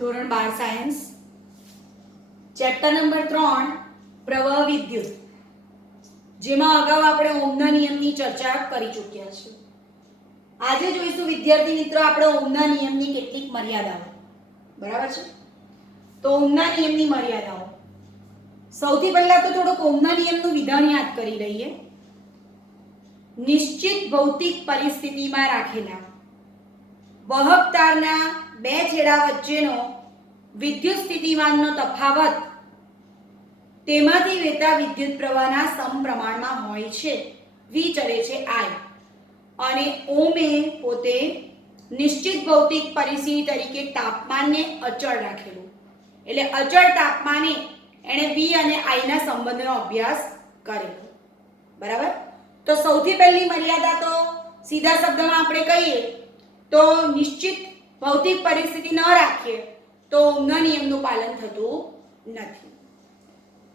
ધોરણ 12 science chapter number 3 પ્રવાહ વિદ્યુત, જેમાં અગાઉ આપણે ઓહમના નિયમની ચર્ચા કરી ચૂક્યા છે. આજે જોઈશું વિદ્યાર્થી મિત્રો આપણે ઓહમના નિયમની કેટલીક મર્યાદાઓ. બરાબર છે? તો ઓહમના નિયમની મર્યાદાઓ, સૌથી પહેલા તો થોડુંક ઓહમના નિયમનું વિધાન યાદ કરી લઈએ. નિશ્ચિત ભૌતિક પરિસ્થિતિમાં રાખેલા વાહક તારના બે છેડા વચ્ચેનો વિદ્યુત સ્થિતિમાનનો તફાવત તેમાંથી વહેતા વિદ્યુત પ્રવાહના સમપ્રમાણમાં હોય છે. વી ચલે છે I, અને ઓમે પોતે નિશ્ચિત ભૌતિક પરિસ્થિતિ તરીકે તાપમાનને અચળ રાખેલું. એટલે અચળ તાપમાને એણે વી અને I ના સંબંધનો અભ્યાસ કરેલો. બરાબર? તો સૌથી પહેલી મર્યાદા તો સીધા શબ્દમાં આપણે કહીએ તો નિશ્ચિત ભૌતિક પરિસ્થિતિ ન રાખીએ તો ઓહમના નિયમનું પાલન થતું નથી.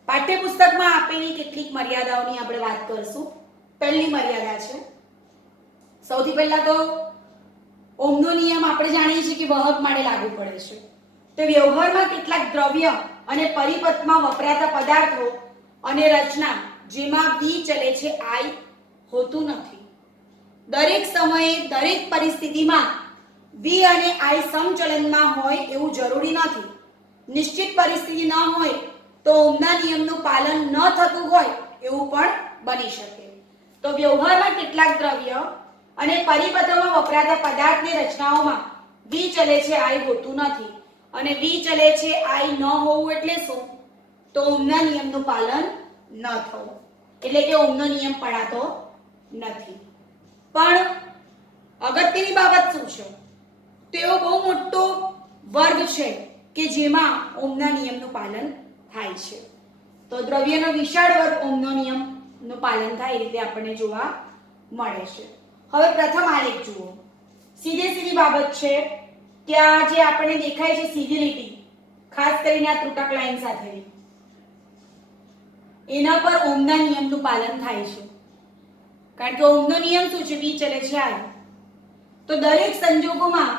પાઠ્યપુસ્તકમાં આપેલી કેટલીક મર્યાદાઓની આપણે વાત કરીશું. પહેલી મર્યાદા છે, સૌથી પહેલા તો ઓહમનો નિયમ આપણે જાણીએ છીએ કે વાહક માટે લાગુ પડે છે. તો વ્યવહારમાં કેટલાક દ્રવ્ય અને પરિપથમાં વપરાતા પદાર્થો અને રચના જેમાં વી ચલે છે I હોતું નથી. દરેક સમયે દરેક પરિસ્થિતિમાં વી અને I સમચલનમાં હોય એવું જરૂરી નથી. નિશ્ચિત પરિસ્થિતિ ન હોય તો ઓહમના નિયમનું પાલન ન થતું હોય એવું પણ બની શકે. તો વ્યવહારમાં કેટલાક દ્રવ્ય અને પરિપથોમાં વપરાતા પદાર્થની રચનાઓમાં વી ચલે છે I હોતું નથી. અને વી ચલે છે I ન હોવું એટલે શું? તો ઓહમના નિયમનું પાલન ન થવું, એટલે કે ઓહમનો નિયમ પડાતો નથી. પણ અગત્યની બાબત શું છે? તેઓ બહુ મોટો વર્ગ છે કે જેમાં ઓહમના નિયમનું પાલન થાય છે. તો દ્રવ્યનો વિશાળ વર્ગ ઓહમનો નિયમનું પાલન થાય એ રીતે આપણને જોવા મળે છે. હવે પ્રથમ આલેખ જુઓ. સીધી બાબત છે કે આ જે આપણને દેખાય છે સીધી લીટી, ખાસ કરીને આ ત્રુટક લાઈન સાથે, એના પર ઓહમના નિયમનું પાલન થાય છે. કારણ કે ઓહમનો નિયમ શું છે? વી ચલે છે I. તો દરેક સંજોગોમાં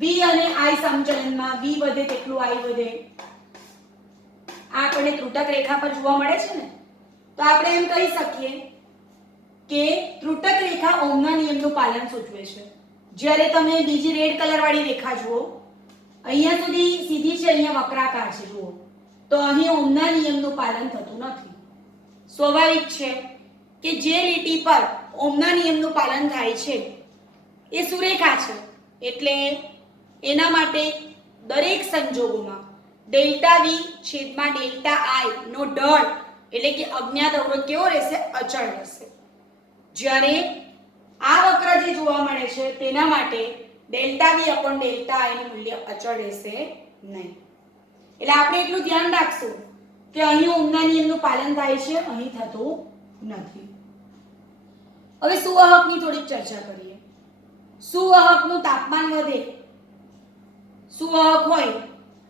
વી અને I સમચલનમાં, વી વધે તેટલું I વધે. આ આપણને ત્રુટક રેખા પર જોવા મળે છે ને. તો આપણે એમ કહી શકીએ કે ત્રુટક રેખા ઓહમના નિયમનું પાલન સૂચવે છે. જ્યારે તમે બીજી રેડ કલર વાળી રેખા જુઓ, અહીંયા સુધી સીધી છે, અહીંયા વક્રાકાર છે જુઓ, તો અહીં ઓહમના નિયમનું પાલન થતું નથી. સ્વાભાવિક છે કે જે લીટી પર ઓહમના નિયમનું પાલન થાય છે એ સુરેખા છે, એટલે એના માટે દરેક સંજોગોમાં ડેલ્ટા વી છેદમાં ડેલ્ટા I નો ઢળ એટલે કે અજ્ઞાત અવરોધ કેવો રહેશે? અચળ રહેશે. જ્યારે આ વક્ર જે જોવા મળે છે તેના માટે delta V upon delta I નું મૂલ્ય અચળ રહેશે નહીં. એટલે આપણે એટલું ધ્યાન રાખશું કે અહીં ઓહમના નિયમનું પાલન થાય છે, અહીં થતું નથી. હવે સુવાહકની થોડીક ચર્ચા કરીએ. સુવાહકનું તાપમાન વધે, સુવાહક હોય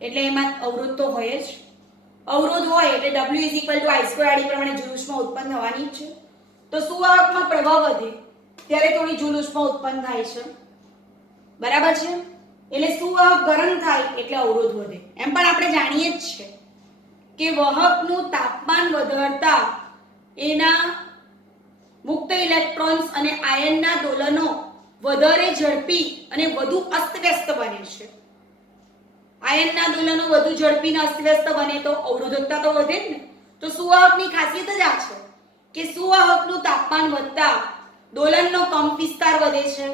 એટલે એમાં અવરોધ તો હોય જ. અવરોધ હોય એટલે W = I² આડી પ્રમાણે જુલુસમાં ઉત્પન્ન થવાની જ છે. તો સુવાહકમાં પ્રવાહ વધે ત્યારે થોડી જુલુસમાં ઉત્પન્ન થાય છે. બરાબર છે? એટલે સુવાહક ગરમ થાય એટલે અવરોધ વધે. એમ પણ આપણે જાણીએ જ છે કે વાહકનું તાપમાન વધારતા એના મુક્ત ઇલેક્ટ્રોન્સ અને આયનના દોલનો વધારે ઝડપી અને વધુ અસ્તવ્યસ્ત બને છે. આયનના દોલનો વધુ ઝડપી અને અસ્તવ્યસ્ત બને તો અવરોધકતા તો વધે જ ને. તો સુવાહકની ખાસિયત જ આ છે કે સુવાહકનું તાપમાન વધતા દોલનનો કંપ વિસ્તાર વધે છે,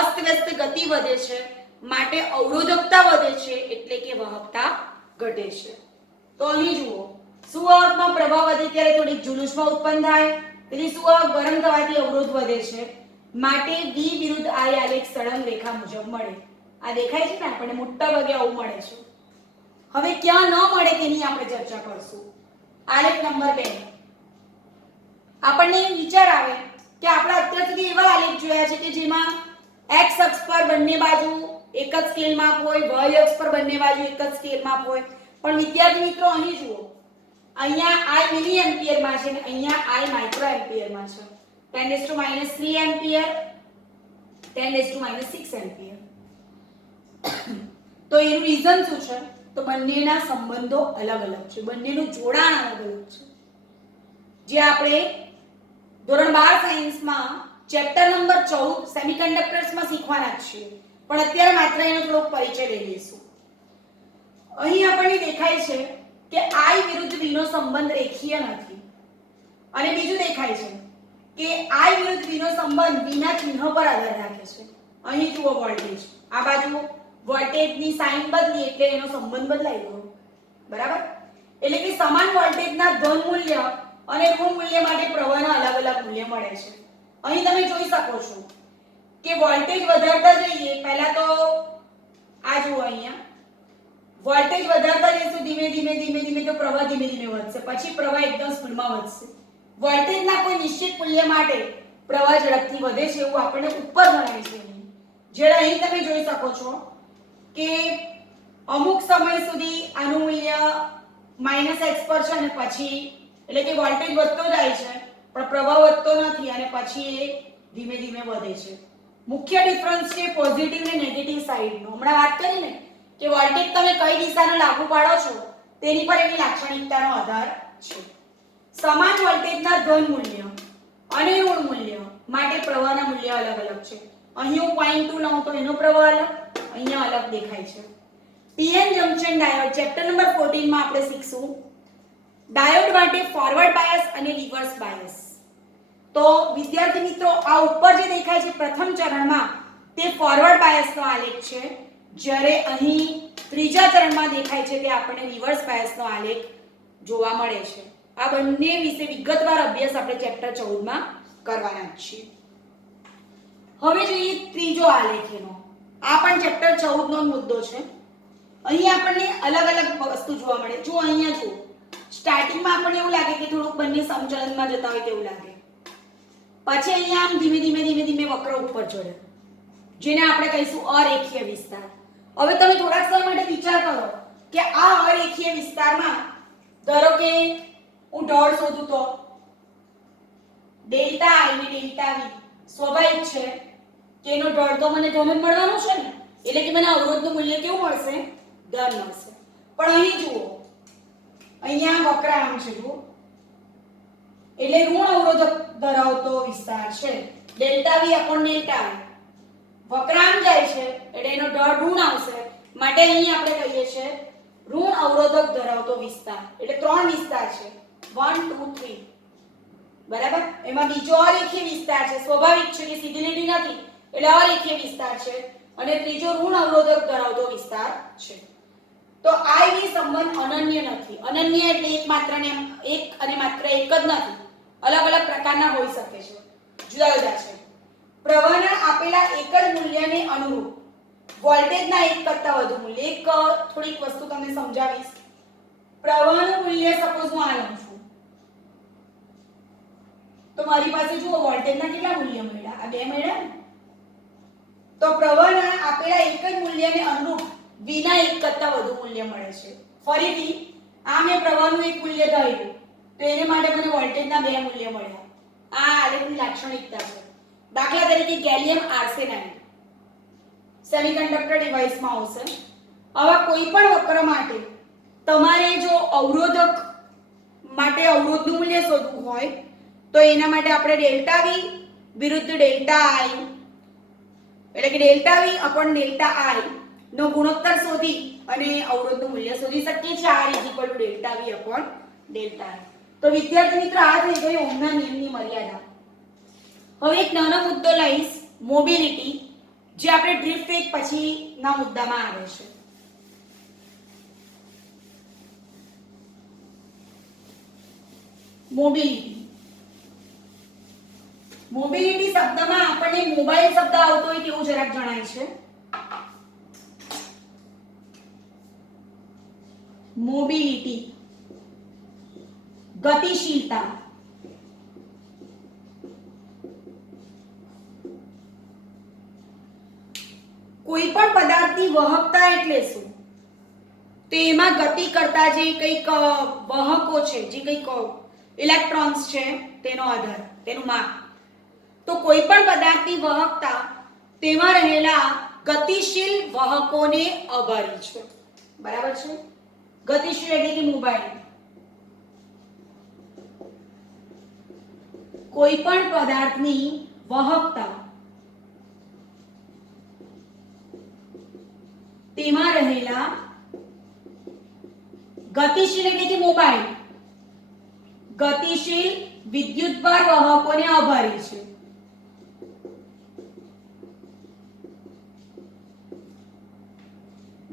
અસ્તવ્યસ્ત ગતિ વધે છે, માટે અવરોધકતા વધે છે, એટલે કે વાહકતા ઘટે છે. તો અહીં જુઓ, સુવાહકમાં પ્રવાહ વધે ત્યારે થોડીક જુલુસમાં ઉત્પન્ન થાય, તેથી સુવાહક ગરમ થવાથી અવરોધ વધે છે, માટે વી વિરુદ્ધ I આલેખ સળંગ રેખા મુજબ મળે. આ દેખાય છે ને આપણને મોટા ભાગે આવું મળે છે. હવે ક્યાં ન મળે તેની આપણે ચર્ચા કરશું. આલેખ નંબર 2. આપણને વિચાર આવે કે આપણે અત્યાર સુધી એવા આલેખ જોયા છે કે જેમાં x અક્ષ પર બંને બાજુ એક જ સ્કેલ માપ હોય, y અક્ષ પર બંને બાજુ એક જ સ્કેલ માપ હોય. પણ વિદ્યાર્થી મિત્રો અહીં જુઓ, અહીંયા I મિલી એમ્પિયરમાં છે અને અહીંયા I માઇક્રો એમ્પિયરમાં છે. 10⁻³ એમ્પિયર, 10⁻⁶ એમ્પિયર. તો એનું રીઝન શું છે? તો બંનેના સંબંધો અલગ અલગ છે, બંનેનું જોડાણ અલગ અલગ છે. જે આપણે ધોરણ 12 સાયન્સમાં ચેપ્ટર નંબર 14 સેમિકન્ડક્ટર્સમાં શીખવાના છીએ, પણ અત્યારે માત્ર એનો થોડોક પરિચય લઈ લઈશું. અહીં આપણને દેખાય છે કે I વિરુદ્ધ V નો સંબંધ રેખીય નથી, અને બીજું દેખાય છે કે I વિરુદ્ધ V નો સંબંધ V ના ચિહ્ન પર આધાર રાખે છે. અહીં જુઓ વોલ્ટેજ, આ બાજુ વોલ્ટેજની સાઇન બદલી એટલે એનો સંબંધ બદલાઈ ગયો, બરાબર? એટલે કે સમાન વોલ્ટેજના ધન મૂલ્ય અને ઋણ મૂલ્ય માટે પ્રવાહના અલગ અલગ મૂલ્ય મળે છે. અહીં તમે જોઈ શકો છો કે વોલ્ટેજ વધારતા જઈએ, પહેલા તો આ જુઓ, અહીંયા વોલ્ટેજ વધારતા જઈશું ધીમે ધીમે ધીમે ધીમે તો પ્રવાહ ધીમે ધીમે વધશે, પછી પ્રવાહ એકદમ સ્પીડમાં વધશે. વોલ્ટેજના કોઈ નિશ્ચિત મૂલ્ય માટે પ્રવાહ ઝડપથી વધે છે એવું આપણને ઉપર જણાય છે. જ્યારે અહીં તમે જોઈ શકો છો કે અમુક સમય સુધી આનું મૂલ્ય -x પર છે, અને પછી એટલે કે વોલ્ટેજ વધતો જાય છે પણ પ્રવાહ વધતો નથી, અને પછી એ ધીમે ધીમે વધે છે. મુખ્ય ડિફરન્સ છે પોઝિટિવ અને નેગેટિવ સાઈડનો. હમણાં વાત કરી ને કે વોલ્ટેજ તમે કઈ દિશાને લાગુ પાડો છો તેની પર એની લાક્ષણિકતાનો આધાર છે. સમાન વોલ્ટેજના ધન મૂલ્ય અને ઋણ મૂલ્ય માટે પ્રવાહના મૂલ્ય અલગ અલગ છે. અહીં હું 0.2 લઉં તો એનો પ્રવાહ અલગ, અહીંયા અલગ દેખાય છે. PN junction diode chapter number 14 માં આપણે શીખશું ડાયોડ માટે ફોરવર્ડ બાયસ અને રિવર્સ બાયસ. તો વિદ્યાર્થી મિત્રો, આ ઉપર જે દેખાય છે પ્રથમ ચરણમાં તે ફોરવર્ડ બાયસનો આલેખ છે, જ્યારે અહીં ત્રીજા ચરણમાં દેખાય છે તે આપણને રિવર્સ બાયસનો આલેખ જોવા મળે છે. આ બંને વિશે વિગતવાર અભ્યાસ આપણે ચેપ્ટર 14 માં કરવાના છીએ. હવે જોઈએ ત્રીજો આલેખ એનો. આ પણ ચેપ્ટર 14 નો મુદ્દો છે. અહીં આપણને અલગ અલગ વસ્તુ જોવા મળે. જો અહીંયા જુઓ, સ્ટાર્ટિંગમાં આપણને એવું લાગે કે થોડુંક બંને સમચલનમાં જતા હોય તેવું લાગે, પછી અહીંયા આમ ધીમે ધીમે ધીમે ધીમે વક્ર ઉપર ચડે, જેને આપણે કહીશું અરેખીય વિસ્તાર. હવે તમે થોડાક સમય માટે વિચાર કરો કે આ અરેખીય વિસ્તારમાં ધારો કે હું ઢોળ શોધું તો ડેલ્ટા I ને ડેલ્ટા V સ્વાભાવિક છે કે એનો ઢોળ તો મને ધન જ મળવાનો છે ને, એટલે કે મને અવરોધનું મૂલ્ય કેવું મળશે? ધન મળશે. પણ અહીં જુઓ, અહીંયા વક્ર આમ છે, જુઓ, એટલે ઋણ અવરોધક ધરાવતો વિસ્તાર છે delta V upon delta I. વક્ર આમ જાય છે એટલે એનો ઢળ ઋણ આવશે, માટે અહીં આપણે કહીએ છીએ ઋણ અવરોધક ધરાવતો વિસ્તાર. એટલે ત્રણ વિસ્તાર છે, 1 2 3, બરાબર? એમાં બીજો અરેખીય વિસ્તાર છે, સ્વાભાવિક છે કે સીધી લીટી નથી એટલે અરેખીય વિસ્તાર છે, અને ત્રીજો ઋણ અવરોધક ધરાવતો વિસ્તાર છે. તો I V સંબંધ અનન્ય નથી. અનન્ય એટલે એકમાત્ર ને એક અને માત્ર એક જ નથી, અલગ અલગ પ્રકારના હોઈ શકે છે, જુદા જુદા છે. પ્રવાહના આપેલા એક જ મૂલ્યને અનુરૂપ વોલ્ટેજના એક કરતા વધુ મૂલ્ય. એક થોડીક વસ્તુ તમને સમજાવીશ. પ્રવાહનું મૂલ્ય સપોઝ હું આ લઉં છું, તો મારી પાસે જુઓ વોલ્ટેજના કેટલા મૂલ્ય મળ્યા? આ બે મળ્યા ને. તો પ્રવાહના આપેલા એક જ મૂલ્યને અનુરૂપ V ના એક કરતા વધુ મૂલ્ય મળે છે. ફરીથી આ મેં પ્રવાહનું એક મૂલ્ય ધાર્યું તો એને માટે મને વોલ્ટેજના બે મૂલ્ય મળ્યા. આ આલેખની લાક્ષણિકતા છે. દાખલા તરીકે ગેલિયમ આર્સેનાઇડ સેમિકન્ડક્ટર ડિવાઇસમાં આવશે. આવા કોઈ પણ વક્ર માટે તમારે જો અવરોધક માટે અવરોધનું મૂલ્ય શોધવું હોય તો એના માટે આપણે ડેલ્ટા V વિરુદ્ધ ડેલ્ટા I, એટલે કે delta V upon delta I નો ગુણોત્તર શોધી અને અવરોધનું મૂલ્ય શોધી શકીએ છીએ. R = delta V upon delta I. તો વિદ્યાર્થી મિત્રો, આ થઈ ગઈ ઓહમના નિયમની મર્યાદા. હવે એક નાનો મુદ્દો લઈશ, મોબિલિટી, જે આપણે ડ્રિફ્ટ વેગ પછીના મુદ્દામાં આવે છે. મોબિલિટી. મોબિલિટી શબ્દમાં આપણને મોબાઈલ શબ્દ આવતો હોય તેવું જરાક જણાય છે. મોબિલિટી ગતિશીલતા. કોઈ પણ પદાર્થની વહકતા એટલે શું? તો એમાં ગતિ કરતા જે કંઈક વાહકો છે, જે કંઈક ઇલેક્ટ્રોન્સ છે, તેનો આધાર, તેનું માપ. તો કોઈ પણ પદાર્થની વહકતા તેમાં રહેલા ગતિશીલ વાહકોને આભારી છે. બરાબર છે. ગતિશીલ એટલે કે મોબાઈલ. કોઈ પણ પદાર્થની વાહકતા તેમાં રહેલા ગતિશીલ એટલે કે મોબાઈલ ગતિશીલ વિદ્યુતભાર વાહકોને આભારી છે.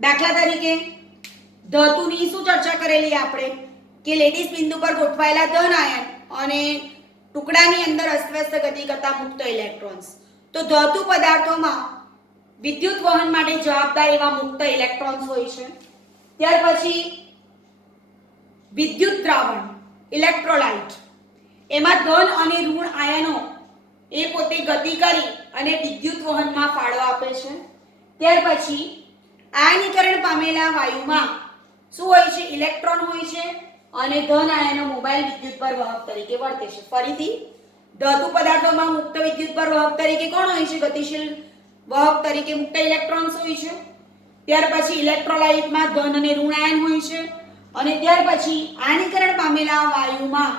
દાખલા તરીકે ધાતુની શું ચર્ચા કરેલી આપણે કે લેડીઝ બિંદુ પર ગોઠવાયેલા ધન આયન અને ટુકડાની અંદર અસ્તવ્યસ્ત ગતિ કરતા મુક્ત ઇલેક્ટ્રોન્સ. તો ધાતુ પદાર્થોમાં વિદ્યુત વહન માટે જવાબદાર એવા મુક્ત ઇલેક્ટ્રોન્સ હોય છે. ત્યાર પછી વિદ્યુત દ્રાવણ ઇલેક્ટ્રોલાઇટ એમાં ધન અને ઋણ આયનો એ પોતે ગતિ કરી અને વિદ્યુત વહનમાં ફાળો આપે છે. ત્યાર પછી આયનીકરણ પામેલા વાયુમાં શું હોય છે? ઇલેક્ટ્રોન હોય છે અને ધન આયનો મોબાઈલ વિદ્યુતભાર વાહક તરીકે વર્તે છે. ફરીથી ધાતુ પદાર્થોમાં મુક્ત વિદ્યુતભાર વાહક તરીકે કોણ હોય છે? ગતિશીલ વાહક તરીકે મુક્ત ઇલેક્ટ્રોન્સ હોય છે. ત્યાર પછી ઇલેક્ટ્રોલાઇટમાં ધન અને ઋણ આયન હોય છે અને ત્યાર પછી આયનીકરણ પામેલા વાયુમાં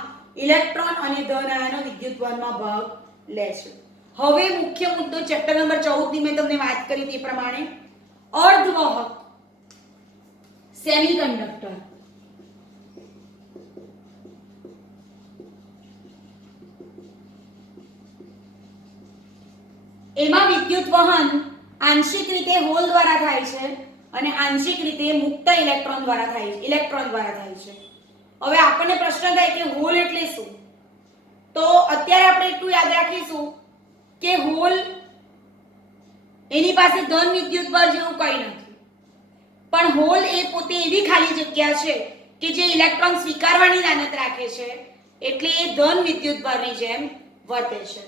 ઇલેક્ટ્રોન અને ધન આયનો વિદ્યુતવહનમાં ભાગ લે છે. હવે મુખ્ય મુદ્દો ચેપ્ટર નંબર 14 ની મેં તમને વાત કરી તે પ્રમાણે અર્ધવાહક સેમિકન્ડક્ટર. એમાં વિદ્યુત વહન આંશિક રીતે હોલ દ્વારા થાય છે અને આંશિક રીતે મુક્ત ઇલેક્ટ્રોન દ્વારા થાય છે. હવે આપણને પ્રશ્ન થાય કે હોલ એટલે શું? તો અત્યારે આપણે એટલું યાદ રાખીશું કે હોલ એની પાસે ધન વિદ્યુતભાર જેવું કંઈ નથી, પણ હોલ એ પોતે એવી ખાલી જગ્યા છે કે જે ઇલેક્ટ્રોન સ્વીકારવાની દાનત રાખે છે, એટલે એ ધન વિદ્યુતભારની જેમ વર્તે છે.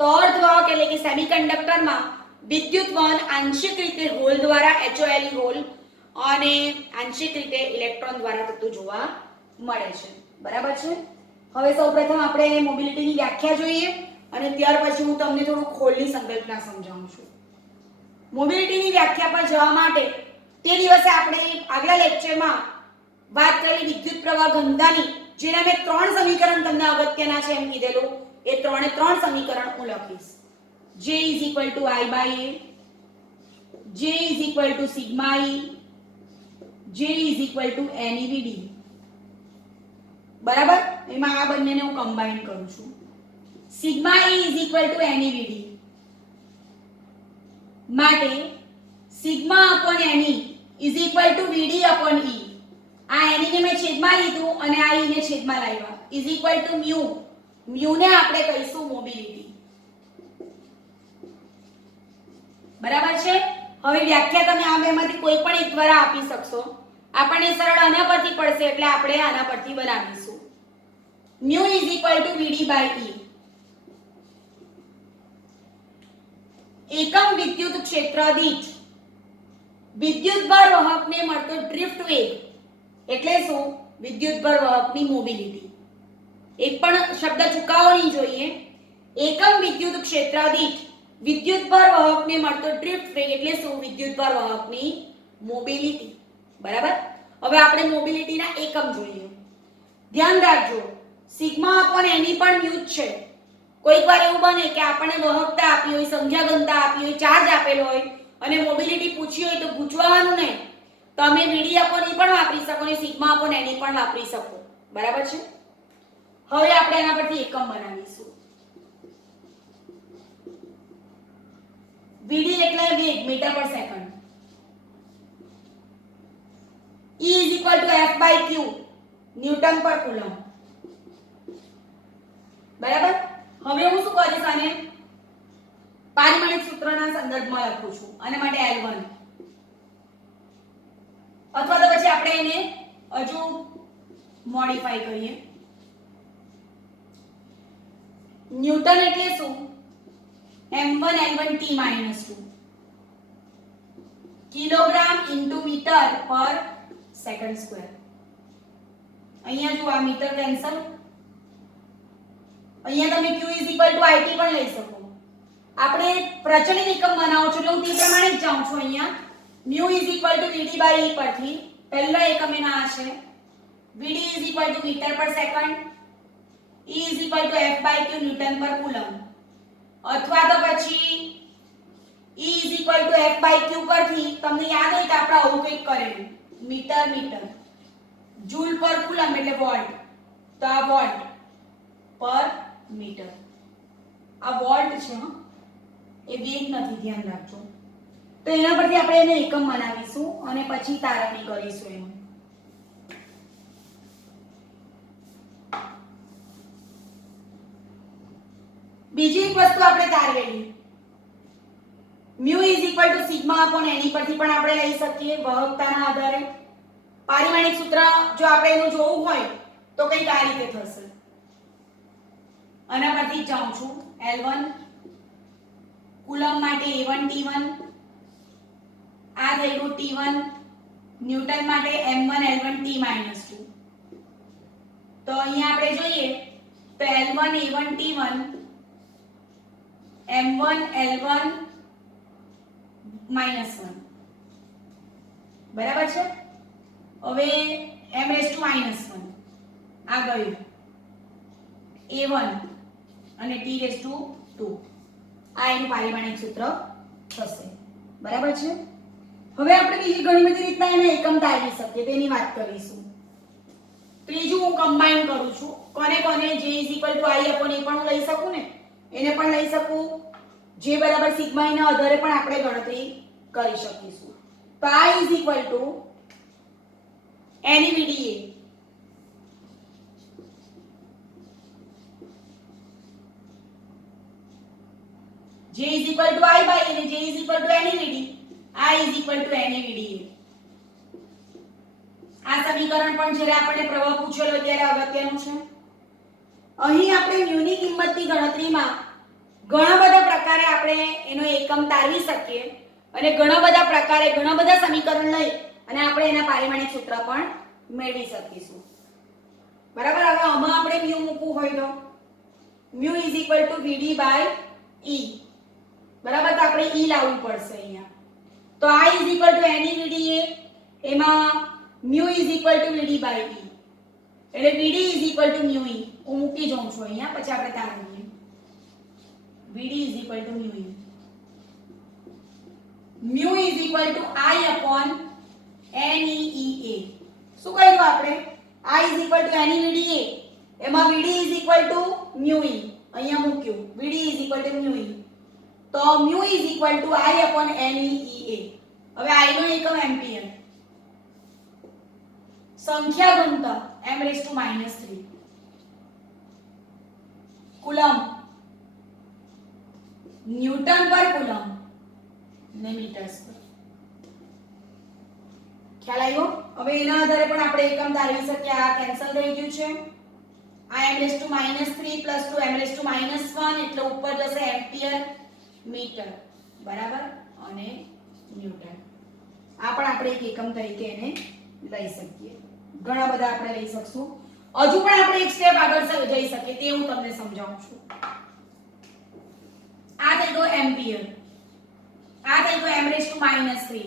તો અર્ધવાહક એટલે કે સેમિકન્ડક્ટરમાં વિદ્યુત વહન આંશિક રીતે હોલ દ્વારા HOLE હોલ અને આંશિક રીતે ઇલેક્ટ્રોન દ્વારા થતું જોવા મળે છે. બરાબર છે. હવે સૌપ્રથમ આપણે મોબિલિટીની વ્યાખ્યા જોઈએ અને ત્યાર પછી હું તમને થોડું હોલની સંકલ્પના સમજાવું છું. મોબિલિટીની વ્યાખ્યા પર જવા માટે તે દિવસે આપણે આગલા લેક્ચરમાં વાત કરેલી વિદ્યુત પ્રવાહ ઘનતાની, જેના મેં 3 સમીકરણ તમને અગત્યના છે એમ કીધેલું, એ 3 સમીકરણ હું લખીશ. J is equal to I by A, J is equal to sigma E, J is equal to NeVd. બરાબર. એમાં આ બંનેને હું કમ્બાઈન કરું છું. Sigma E is equal to NeVd માટે sigma upon Ne is equal to Vd upon E. આ Ne ને મેં છેદમાં લીધું અને આ E ને છેદમાં લાવ્યા is equal to mu. mu ને આપણે કહીશું મોબિલિટી. બરાબર છે. હવે વ્યાખ્યા તમે આ બેમાંથી કોઈ પણ એક દ્વારા આપી શકશો. આપણને સરળ આના પરથી પડશે એટલે આપણે આના પરથી બનાવીશું. mu is equal to Vd by E. એકમ વિદ્યુત ક્ષેત્ર દીઠ વિદ્યુતભાર વાહકને મળતો ડ્રિફ્ટ વેગ એટલે શું? વિદ્યુતભાર વાહકની મોબિલિટી. એક પણ શબ્દ ચૂકાવો નહીં જોઈએ. એકમ વિદ્યુત ક્ષેત્ર દીઠ વિદ્યુતભાર વાહકને મળતો ડ્રિફ્ટ વેગ એટલે શું? વિદ્યુતભાર વાહકની મોબિલિટી. બરાબર. હવે આપણે મોબિલિટીના એકમ જોઈએ. ધ્યાન રાખજો, સિગ્મા અપોન Ne પણ mu જ છે. કોઈક વાર એવું બને કે આપણને વાહકતા આપી હોય, સંખ્યા ઘનતા આપી હોય, ચાર્જ આપેલો હોય અને મોબિલિટી પૂછી હોય તો ગૂંચવવાનું નહીં. તમે Vd upon E પણ વાપરી શકો અને સિગ્મા upon Ne પણ વાપરી શકો. બરાબર છે. હવે આપણે એના પરથી એકમ બનાવીશું. Vd એટલે વેગ મીટર પર second. E is equal to F by Q newton પર કુલમ. બરાબર. હવે હું શું કરીશ? આને પારિમાણિક સૂત્રના સંદર્ભમાં લખું છું. આના માટે L1 અથવા તો પછી આપણે એને હજુ મોડિફાઈ કરીએ. ન્યૂટન એટલે શું? m1 l1 t -2 kilogram into metre પર સેકન્ડ સ્ક્વેર. અહીંયા જો આ મીટર કેન્સલ, અહીંયા તમે q is equal to it પણ લઈ શકો. આપણે પ્રચલિત એકમ બનાવો છો એટલે હું તે પ્રમાણે જ જાઉં છું અહીંયા mu = vd/e પરથી પહેલા એકમ એનો આ છે vd = મીટર પર સેકન્ડ e = f/q ન્યૂટન પર કુલમ અથવા તો પછી e = f/q પરથી તમને યાદ હોય તો આપણે આવું કંઈક કરેલું મીટર જૂલ પર કુલમ એટલે વોલ્ટ તો આ વોલ્ટ પર મીટર આ વોલ્ટ છે એ વેગ નથી ધ્યાન રાખજો તો એના પરથી આપણે એને એકમ બનાવીશું અને પછી તારવણી કરીશું એનું બીજી એક વસ્તુ આપણે તારવેલી mu = σ/ne પરથી પણ આપણે લઈ શકીએ વાહકતાના આધારે પારિમાણિક સૂત્ર જો આપણે એનું જોવું હોય તો કંઈક આ રીતે થશે આના પરથી જાઉં છું L1 કુલમ માટે A1 T1 આ થઈ ગયું T1 ન્યૂટન માટે M1 L1 T - 2 તો અહીંયા આપણે જોઈએ તો L1 A1 T1 M1 L1 -1 બરાબર છે હવે m⁻⁻1 આ ગયું A1 અને T⁻2 આ એનું પારિમાણિક સૂત્ર થશે બરાબર છે હવે આપણે બીજી ઘણી બધી રીતના એને એકમ તારવી શકીએ તેની વાત કરીશું ત્રીજું હું કમ્બાઈન કરું છું કોને J = I/A પણ હું લઈ શકું ને એને પણ લઈ શકું J = સિગ્મા ના આધારે પણ આપણે ગણતરી કરી શકીશું તો I = NEVDA J = I/A અને J = NEVD I = NEVDA આ સમીકરણ પણ જ્યારે આપણે પ્રવાહ પૂછેલો ત્યારે અગત્યનું છે અહીં આપણે mu ની કિંમતની ગણતરીમાં ઘણા બધા પ્રકારે આપણે એનો એકમ તારવી શકીએ અને ઘણા બધા પ્રકારે ઘણા બધા સમીકરણ લઈ અને આપણે એના પારિમાણિક સૂત્ર પણ મેળવી શકીશું બરાબર હવે આમાં આપણે mu મૂકવું હોય તો mu = vd/e બરાબર તો આપણે e લાવવું પડશે અહીંયા તો I = NEVDA એમાં mu = vd/e એટલે vd = mu e હું મૂકી જાઉં છું અહીંયા પછી આપણે તારવીએ vd = mu e mu = I/NEEA શું કહ્યું આપણે I = NEVDA એમાં vd = mu e અહીંયા મૂક્યું vd = mu e તો mu = I/NEEA હવે I નો એકમ એમ્પિયર સંખ્યા ઘનતા m⁻³ કુલમ ન્યૂટન પર કુલમ ને મીટર્સ પર ખ્યાલ આવ્યો હવે એના આધારે પણ આપણે એકમ તારવી શકીએ આ કેન્સલ થઈ ગયું છે આ m⁻³ + 2 m⁻⁻1 એટલે ઉપર જશે એમ્પિયર મીટર બરાબર અને ન્યૂટન આ પણ આપણે એક એકમ તરીકે એને લઈ શકીએ ઘણા બધા આપણે લઈ શકશું હજુ પણ આપણે એક સ્ટેપ આગળ જઈ શકીએ તે હું તમને સમજાવું છું આ થઈ ગયો એમ્પિયર આ થઈ ગયો m⁻³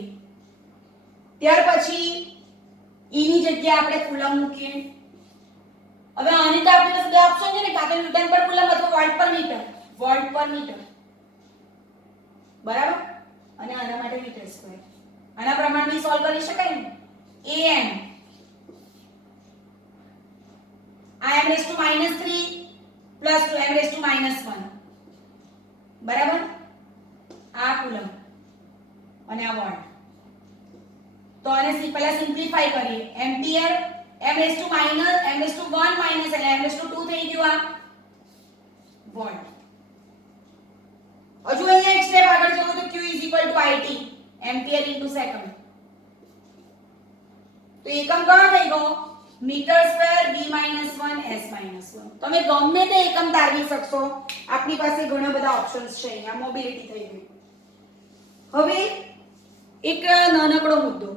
ત્યાર પછી e ની જગ્યાએ આપણે કુલમ મૂકીએ હવે આની તો આપણી પાસે બે ઓપ્શન છે ને કાં તો ન્યૂટન પર કુલમ અથવા વોલ્ટ પર મીટર બરાબર અને આના માટે મીટર સ્ક્વેર આના પ્રમાણથી સોલ્વ કરી શકાય ને am આ m⁻³ + 2 m⁻⁻1 બરાબર આ કુલમ અને આ વોલ્ટ તો આને પહેલા સિમ્પ્લિફાઈ કરીએ એમ્પિયર m⁻⁻1 એટલે m⁻2 થઈ ગયું આ વોલ્ટ હજુ અહીંયા એક સ્ટેપ આગળ જવું તો q = it એમ્પિયર * સેકન્ડ તો એકમ કયો થઈ ગયો મીટર સ્ક્વેર b - 1 s - 1 તમે ગમે તે એકમ તારવી શકશો આપણી પાસે ઘણા બધા ઓપ્શન્સ છે અહીંયા મોબિલિટી થઈ ગઈ હવે એક નાનકડો મુદ્દો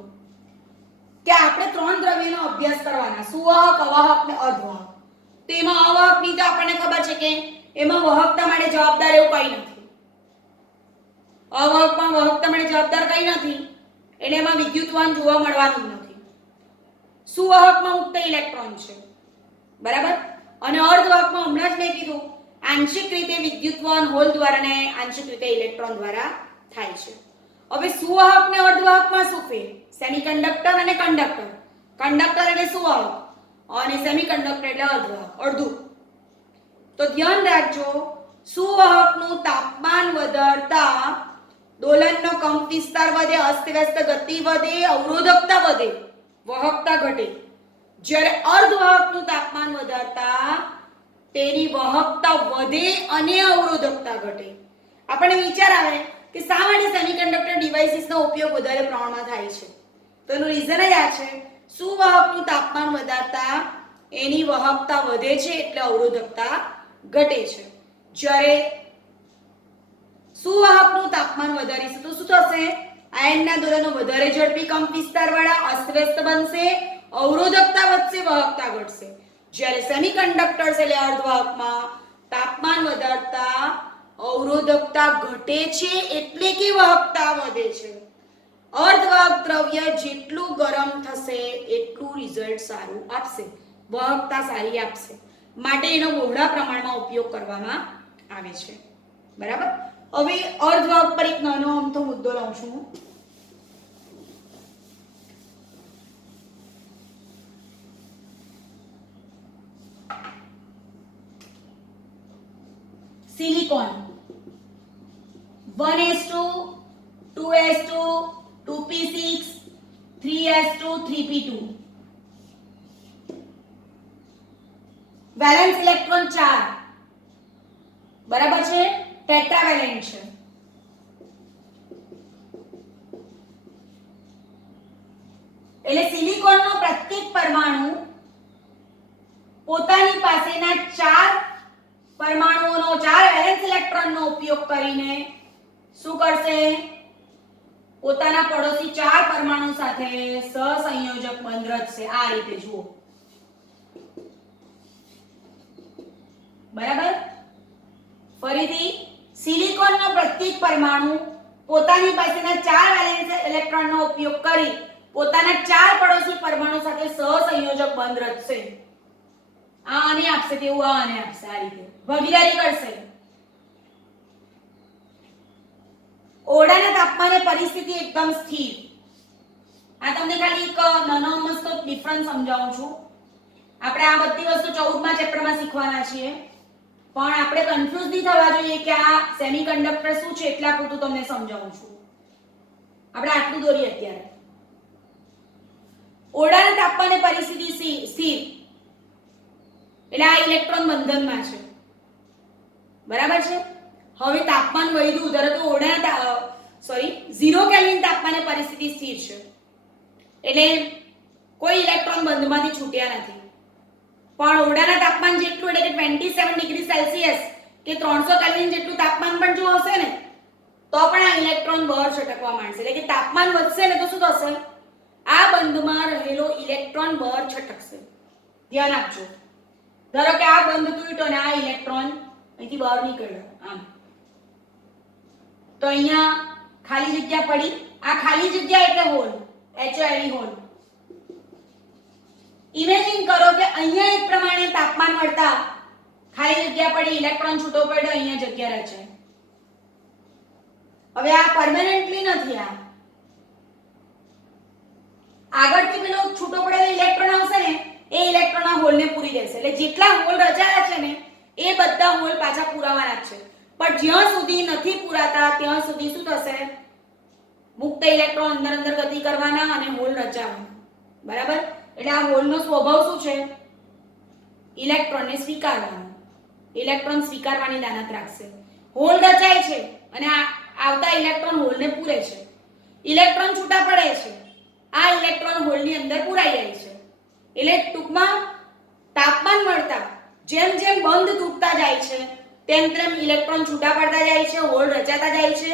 કે આપણે ત્રણ દ્રવ્યનો અભ્યાસ કરવાના સુવાહક અવાહક ને અર્ધવાહક તેમાં અવાહકની તો આપણને ખબર છે કે એમાં વાહકતા માટે જવાબદાર એવું કંઈ નથી અવાહકમાં વાહકતા માટે જવાબદાર કઈ નથી એટલે એમાં વિદ્યુતવાહન જોવા મળવાનું જ નથી. સુવાહકમાં મુક્ત ઇલેક્ટ્રોન છે, બરાબર. અને અર્ધવાહકમાં હમણાં જ મેં કીધું આંશિક રીતે વિદ્યુતવાહન હોલ દ્વારા ને આંશિક રીતે ઇલેક્ટ્રોન દ્વારા થાય છે. હવે સુવાહક ને અર્ધવાહકમાં શું ફેર? સેમિકન્ડક્ટર અને કંડક્ટર. કંડક્ટર એટલે સુવાહક અને સેમિકન્ડક્ટર એટલે અર્ધવાહક, અડધું. તો ધ્યાન રાખજો, સુવાહકનું તાપમાન વધારતા દોલનનો કંપ વિસ્તાર વધે, અસ્તવ્યસ્ત ગતિ વધે, અવરોધકતા વધે, વાહકતા ઘટે. જ્યારે અર્ધવાહકનું તાપમાન વધારતા તેની વાહકતા વધે અને અવરોધકતા ઘટે. આપણને વિચાર આવે કે શા માટે સેમિકન્ડક્ટર ડિવાઇસીસનો ઉપયોગ વધારે પ્રમાણમાં થાય છે? તો એનું રીઝન જ આ છે, સુવાહકનું તાપમાન વધારતા એની વાહકતા વધે છે એટલે અવરોધકતા ઘટે છે. જ્યારે સુવાહકનું તાપમાન વધારીશું તો શું થશે? આયનના દોલનો વધારે ઝડપી કંપ વિસ્તારવાળા અસ્તવ્યસ્ત બનશે, અવરોધકતા વધશે, વાહકતા ઘટશે. જ્યારે સેમિકન્ડક્ટર્સ એટલે અર્ધવાહકમાં તાપમાન વધારતા અવરોધકતા ઘટે છે એટલે કે વાહકતા વધે છે. અર્ધવાહક દ્રવ્ય જેટલું ગરમ થશે એટલું રિઝલ્ટ સારું આપશે, વાહકતા સારી આપશે, માટે એનો બહોળા પ્રમાણમાં ઉપયોગ કરવામાં આવે છે, બરાબર. હવે અર્ધવાહક પર એક નાનો અમથો મુદ્દો લઉં છું. Silicon 1s2 2s2 2p6 3s2 3p2 valence electron 4, બરાબર છે, ટેટ્રાવેલેન્ટ છે. એટલે સિલિકોનનો પ્રત્યેક પરમાણુ પોતાની પાસેના 4 પરમાણુઓનો 4 વેલેન્સ ઇલેક્ટ્રોનનો ઉપયોગ કરીને શું કરશે? પોતાના પડોશી 4 પરમાણુ સાથે સહસંયોજક બંધ રચશે. આ રીતે જુઓ, બરાબર. ફરીથી, સિલિકોનનો પ્રત્યેક પરમાણુ પોતાની પાસેના 4 વેલેન્સ ઇલેક્ટ્રોનનો ઉપયોગ કરી પોતાના 4 પડોશી પરમાણુ સાથે સહસંયોજક બંધ રચશે. આ આને આપશે તેવું આ આને આપશે, આ રીતે ભાગીદારી કરશે. ઓરડાના તાપમાને પરિસ્થિતિ એકદમ સ્થિર. આ તમને ખાલી એક નાનો મસ્તો ડિફરન્સ સમજાવું છું. આપણે આ બધી વસ્તુ 14મા ચેપ્ટરમાં શીખવાના છીએ, પણ આપણે કન્ફ્યુઝ નહીં થવા જોઈએ કે આ સેમિકન્ડક્ટર શું છે, એટલા પૂરતું તમને સમજાવું છું. આપણે આટલું દોરીએ અત્યારે. ઓરડાના તાપમાને પરિસ્થિતિ સ્થિર એટલે આ ઇલેક્ટ્રોન બંધનમાં છે, બરાબર છે. હવે તાપમાન વધ્યું, ધારો કે ઓરડાના 0 કેલ્વિન તાપમાને પરિસ્થિતિ સ્થિર છે એટલે કોઈ ઇલેક્ટ્રોન બંધમાંથી છૂટ્યા નથી. પણ ઓરડાના તાપમાન જેટલું એટલે કે 27 ડિગ્રી સેલ્સિયસ કે 300 કેલ્વિન જેટલું તાપમાન પણ જો હશે ને તો પણ આ ઇલેક્ટ્રોન બહાર છટકવા માંડશે. એટલે કે તાપમાન વધશે ને તો શું થશે? આ બંધમાં રહેલો ઇલેક્ટ્રોન બહાર છટકશે. ધ્યાન આપજો. ધારો કે આ બંધ તૂટ્યો ને આ ઇલેક્ટ્રોન અહીંથી બહાર નીકળ્યો આમ, તો અહીંયા ખાલી જગ્યા પડી. આ ખાલી જગ્યા એટલે હોલ, HIV હોલ. ઇમેજિન કરો કે અહીંયા એક પ્રમાણે તાપમાન મળતા ખાલી જગ્યા પડી, ઇલેક્ટ્રોન છૂટો પડ્યો, અહીંયા જગ્યા રચાય. હવે આ પરમેનન્ટલી નથી. આ આગળથી પેલો છૂટો પડેલો ઇલેક્ટ્રોન આવશે ને એ ઇલેક્ટ્રોન આ હોલને પૂરી દેશે. એટલે જેટલા હોલ રચાયા છે ને એ બધા હોલ પાછા પુરાવાના જ છે. પણ જ્યાં સુધી નથી પુરાતા ત્યાં સુધી શું થશે? મુક્ત ઇલેક્ટ્રોન અંદર અંદર ગતિ કરવાના અને હોલ રચાવાના, બરાબર. એટલે આ હોલનો સ્વભાવ શું છે? ઇલેક્ટ્રોનને સ્વીકારવાનો. ઇલેક્ટ્રોન સ્વીકારવાની દાનત રાખશે. હોલ રચાય છે અને આવતા ઇલેક્ટ્રોન હોલને પૂરે છે. ઇલેક્ટ્રોન છૂટા પડે છે, આ ઇલેક્ટ્રોન હોલની અંદર પુરાઈ જાય છે. એટલે ટૂંકમાં તાપમાન મળતા જેમ જેમ બંધ તૂટતા જાય છે તેમ તેમ ઇલેક્ટ્રોન છૂટા પડતા જાય છે, હોલ રચાતા જાય છે.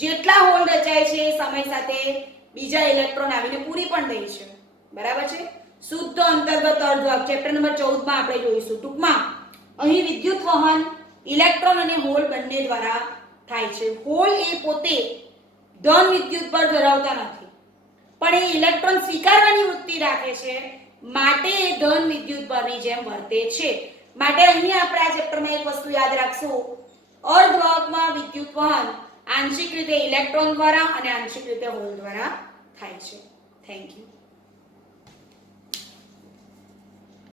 જેટલા હોલ રચાય છે એ સમય સાથે બીજા ઇલેક્ટ્રોન આવીને પૂરી પણ દે છે, બરાબર છે. શુદ્ધ અંતર્ગત અર્ધવાહક ચેપ્ટર નંબર 14 માં આપણે જોઈશું. ટૂંકમાં અહીં વિદ્યુત વહન ઇલેક્ટ્રોન અને હોલ બંને દ્વારા થાય છે. હોલ એ પોતે ધન વિદ્યુતભાર ધરાવતા નથી, પણ એ ઇલેક્ટ્રોન સ્વીકારવાની વૃત્તિ રાખે છે, માટે એ ધન વિદ્યુતભારની જેમ વર્તે છે. માટે અહીંયા આપણે આ ચેપ્ટરમાં એક વસ્તુ યાદ રાખશું, અર્ધવાહકમાં વિદ્યુત વહન આંશિક રીતે ઇલેક્ટ્રોન દ્વારા અને આંશિક રીતે હોલ દ્વારા થાય છે. Thank you.